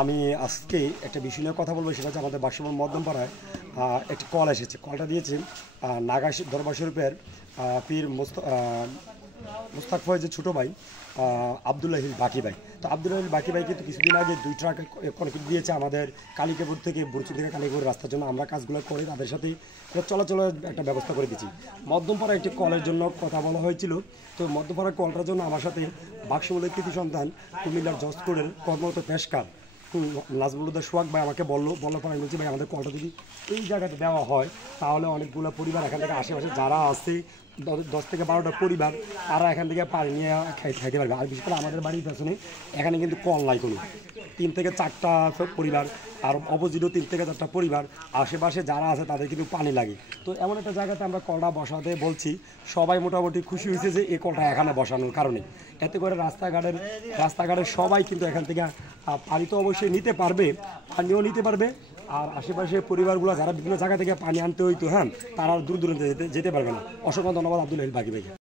আমি আজকে একটা বিষয় নিয়ে কথা বলবো, সেটা হচ্ছে আমাদের বাক্সবন মধ্যমপাড়ায় একটি কল এসেছে। কলটা দিয়েছে নাগা দরবার শরীফের পীর মুস্তাক ফয়েজের ছোটো ভাই আবদুল্লাহিল বাকি ভাই। তো আবদুল্লাহিল বাকি ভাই কিন্তু কিছুদিন আগে 2 ট্রাক কনক্রিট দিয়েছে আমাদের কালিকাপুর থেকে বুরচু থেকে কালিকাপুর রাস্তার জন্য। আমরা কাজগুলো করে তাদের সাথে চলাচলের একটা ব্যবস্থা করে দিচ্ছি। মধ্যমপাড়া একটি কলের জন্য কথা বলা হয়েছিল। তো মধ্যমপাড়ার কলটার জন্য আমার সাথে বাক্সবলের কৃতি সন্তান কুমিল্লার জজকোর্টের কর্মরত পেশকার নাজমুলুদ্দার সোহাগ ভাই আমাকে বলার পর আমি বলছি, ভাই আমাদের কলটা যদি এই জায়গাতে দেওয়া হয় তাহলে অনেকগুলো পরিবার এখান থেকে আশেপাশে যারা আছে 10 থেকে 12টা পরিবার, তারা এখান থেকে পানি নিয়ে খাইতে পারবে। আর বিশেষ করে আমাদের বাড়ির পেছনে এখানে কিন্তু কল নাই কোনো, 3 থেকে 4টা পরিবার, আর অপোজিটও 3 থেকে 4টা পরিবার আশেপাশে যারা আছে তাদের কিন্তু পানি লাগে। তো এমন একটা জায়গাতে আমরা কলটা বসাতে বলছি, সবাই মোটামুটি খুশি হয়েছে যে এই কলটা এখানে বসানোর কারণে। এতে করে রাস্তাঘাটের সবাই কিন্তু এখান থেকে পানি তো অবশ্যই নিতে পারবে, পানিও নিতে পারবে। আর আশেপাশে পরিবারগুলো যারা বিভিন্ন জায়গা থেকে পানি আনতে হইতো, হ্যাঁ, তারা দূর দূরান্তে যেতে পারবে না। অসংখ্য ধন্যবাদ আব্দুল বাকি ভাইকে।